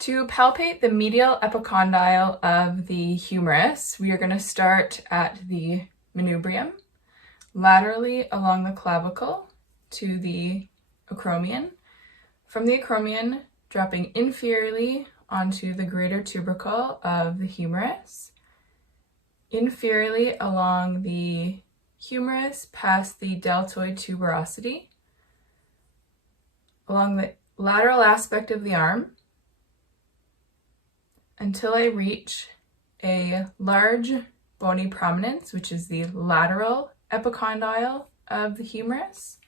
To palpate the medial epicondyle of the humerus, we are going to start at the manubrium, laterally along the clavicle to the acromion. From the acromion, dropping inferiorly onto the greater tubercle of the humerus, inferiorly along the humerus past the deltoid tuberosity, along the lateral aspect of the arm, until I reach a large bony prominence, which is the lateral epicondyle of the humerus.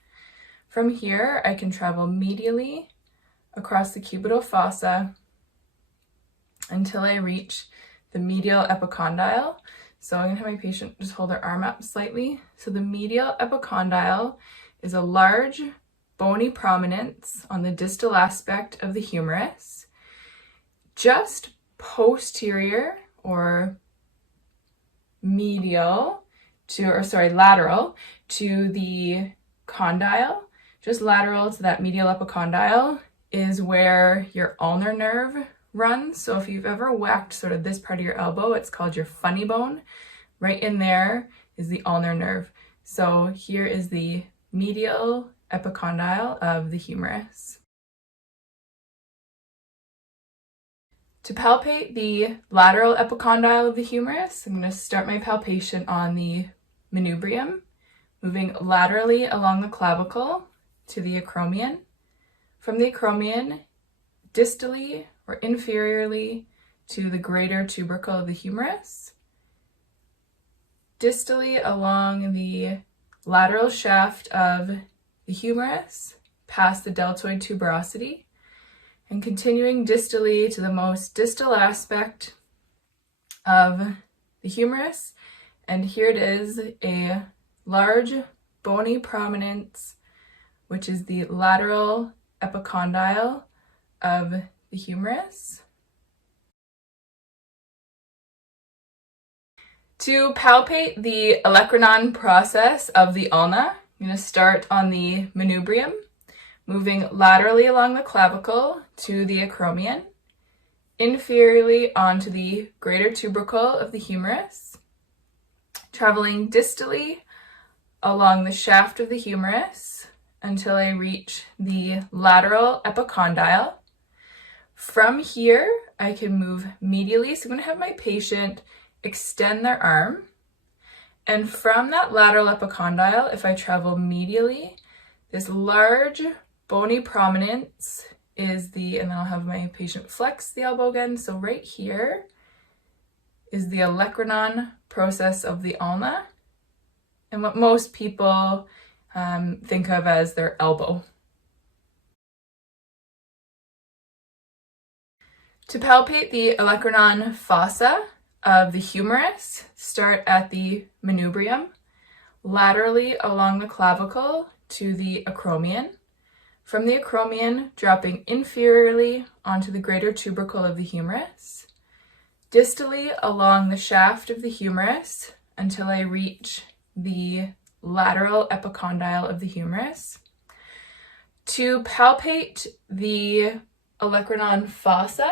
From here, I can travel medially across the cubital fossa until I reach the medial epicondyle. So I'm going to have my patient just hold their arm up slightly. So the medial epicondyle is a large bony prominence on the distal aspect of the humerus, just posterior or medial to, lateral to the condyle. Just lateral to that medial epicondyle is where your ulnar nerve runs. So if you've ever whacked sort of this part of your elbow, it's called your funny bone. Right in there is the ulnar nerve. So here is the medial epicondyle of the humerus. To palpate the lateral epicondyle of the humerus, I'm going to start my palpation on the manubrium, moving laterally along the clavicle to the acromion. From the acromion, distally or inferiorly to the greater tubercle of the humerus, distally along the lateral shaft of the humerus, past the deltoid tuberosity, and continuing distally to the most distal aspect of the humerus. And here it is, a large bony prominence, which is the lateral epicondyle of the humerus. To palpate the olecranon process of the ulna, I'm going to start on the manubrium, moving laterally along the clavicle to the acromion, inferiorly onto the greater tubercle of the humerus, traveling distally along the shaft of the humerus until I reach the lateral epicondyle. From here, I can move medially. So I'm going to have my patient extend their arm. And from that lateral epicondyle, if I travel medially, this large bony prominence is and then I'll have my patient flex the elbow again. So right here is the olecranon process of the ulna, and what most people think of as their elbow. To palpate the olecranon fossa of the humerus, start at the manubrium, laterally along the clavicle to the acromion. From the acromion, dropping inferiorly onto the greater tubercle of the humerus, distally along the shaft of the humerus until I reach the lateral epicondyle of the humerus. To palpate the olecranon fossa,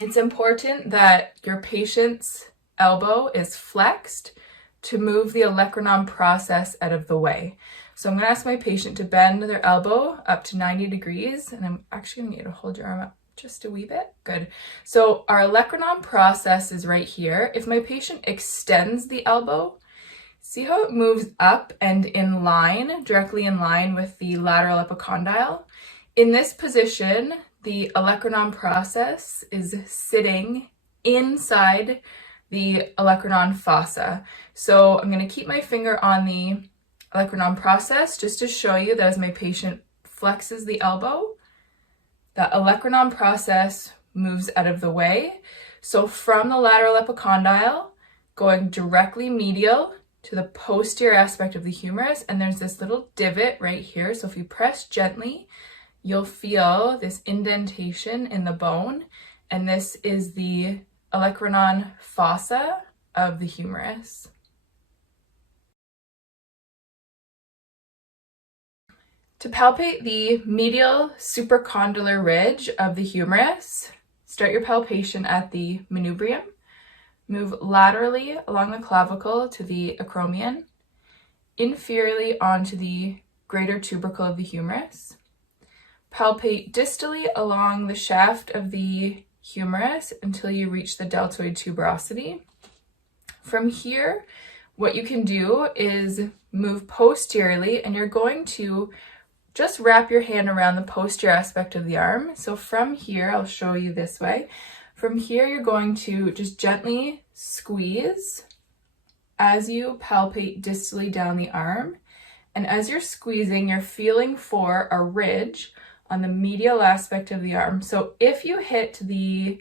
it's important that your patient's elbow is flexed to move the olecranon process out of the way. So I'm going to ask my patient to bend their elbow up to 90 degrees, and I'm actually going to get you to hold your arm up just a wee bit. Good. So our olecranon process is right here. If my patient extends the elbow, see how it moves up and in line, directly in line with the lateral epicondyle? In this position, the olecranon process is sitting inside the olecranon fossa. So I'm going to keep my finger on the olecranon process just to show you that as my patient flexes the elbow, that olecranon process moves out of the way. So from the lateral epicondyle, going directly medial to the posterior aspect of the humerus, and there's this little divot right here. So if you press gently, you'll feel this indentation in the bone, and this is the olecranon fossa of the humerus. To palpate the medial supracondylar ridge of the humerus, start your palpation at the manubrium, move laterally along the clavicle to the acromion, inferiorly onto the greater tubercle of the humerus. Palpate distally along the shaft of the humerus until you reach the deltoid tuberosity. From here, what you can do is move posteriorly, and you're going to just wrap your hand around the posterior aspect of the arm. So from here, I'll show you this way. From here, you're going to just gently squeeze as you palpate distally down the arm. And as you're squeezing, you're feeling for a ridge on the medial aspect of the arm. So if you hit the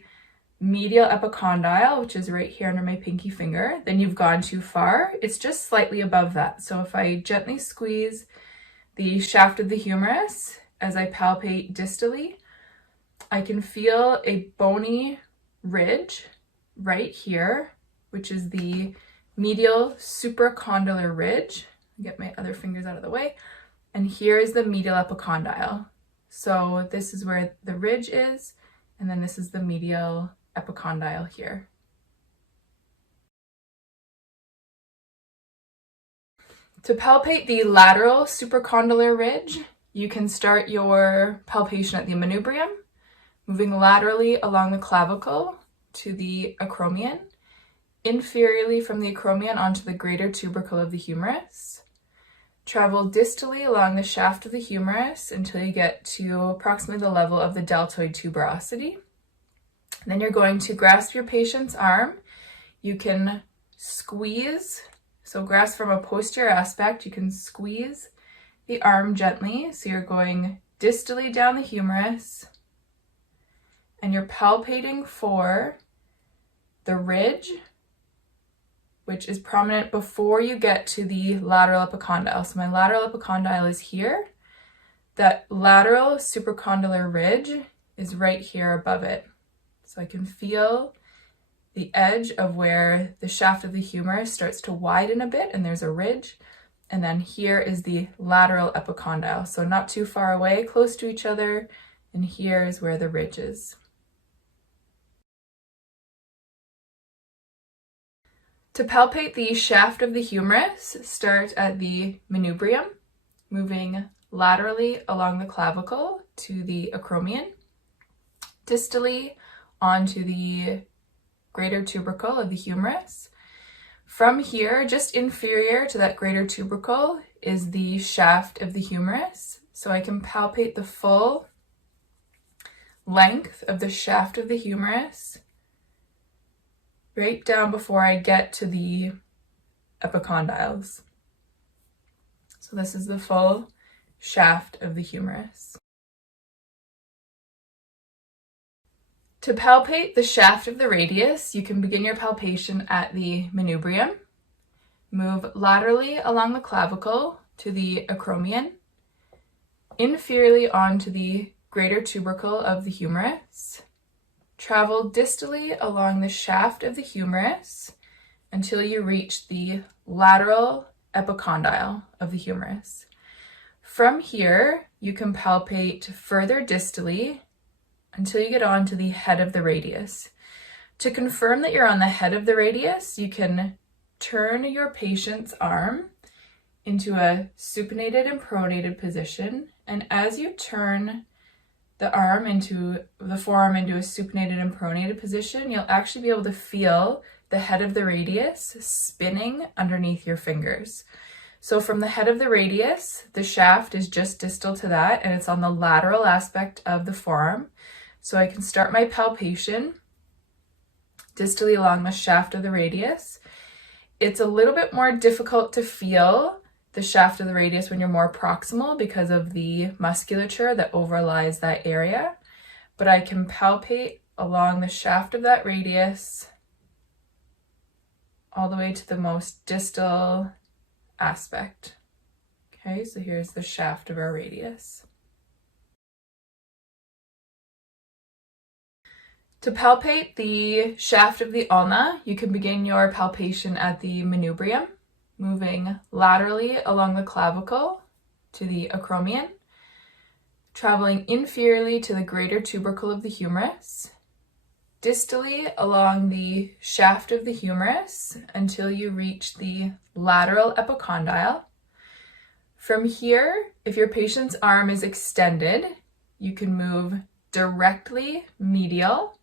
medial epicondyle, which is right here under my pinky finger, then you've gone too far. It's just slightly above that. So if I gently squeeze the shaft of the humerus as I palpate distally, I can feel a bony ridge right here, which is the medial supracondylar ridge. Get my other fingers out of the way. And here is the medial epicondyle. So this is where the ridge is, and then this is the medial epicondyle here. To palpate the lateral supracondylar ridge, you can start your palpation at the manubrium, moving laterally along the clavicle to the acromion, inferiorly from the acromion onto the greater tubercle of the humerus. Travel distally along the shaft of the humerus until you get to approximately the level of the deltoid tuberosity. Then you're going to grasp your patient's arm. You can squeeze, so grasp from a posterior aspect, you can squeeze the arm gently. So you're going distally down the humerus, and you're palpating for the ridge, which is prominent before you get to the lateral epicondyle. So my lateral epicondyle is here. That lateral supracondylar ridge is right here above it. So I can feel the edge of where the shaft of the humerus starts to widen a bit, and there's a ridge. And then here is the lateral epicondyle. So not too far away, close to each other, and here is where the ridge is. To palpate the shaft of the humerus, start at the manubrium, moving laterally along the clavicle to the acromion, distally onto the greater tubercle of the humerus. From here, just inferior to that greater tubercle is the shaft of the humerus. So I can palpate the full length of the shaft of the humerus right down before I get to the epicondyles. So this is the full shaft of the humerus. To palpate the shaft of the radius, you can begin your palpation at the manubrium, move laterally along the clavicle to the acromion, inferiorly onto the greater tubercle of the humerus, travel distally along the shaft of the humerus until you reach the lateral epicondyle of the humerus. From here, you can palpate further distally until you get on to the head of the radius. To confirm that you're on the head of the radius, you can turn your patient's arm into a supinated and pronated position. And as you turn the forearm into a supinated and pronated position, you'll actually be able to feel the head of the radius spinning underneath your fingers. So from the head of the radius, the shaft is just distal to that, and it's on the lateral aspect of the forearm. So I can start my palpation distally along the shaft of the radius. It's a little bit more difficult to feel the shaft of the radius when you're more proximal because of the musculature that overlies that area, but I can palpate along the shaft of that radius all the way to the most distal aspect. Okay, so here's the shaft of our radius. To palpate the shaft of the ulna, you can begin your palpation at the manubrium, moving laterally along the clavicle to the acromion, traveling inferiorly to the greater tubercle of the humerus, distally along the shaft of the humerus until you reach the lateral epicondyle. From here, if your patient's arm is extended, you can move directly medial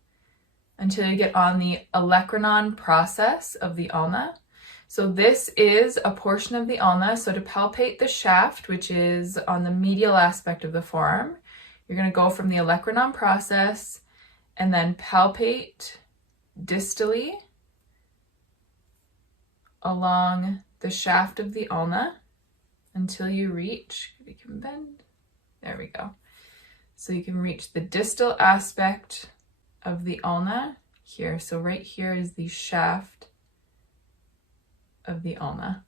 until you get on the olecranon process of the ulna. So this is a portion of the ulna. So to palpate the shaft, which is on the medial aspect of the forearm, you're going to go from the olecranon process and then palpate distally along the shaft of the ulna until you reach, you can bend, there we go. So you can reach the distal aspect of the ulna here. So right here is the shaft of the ulna.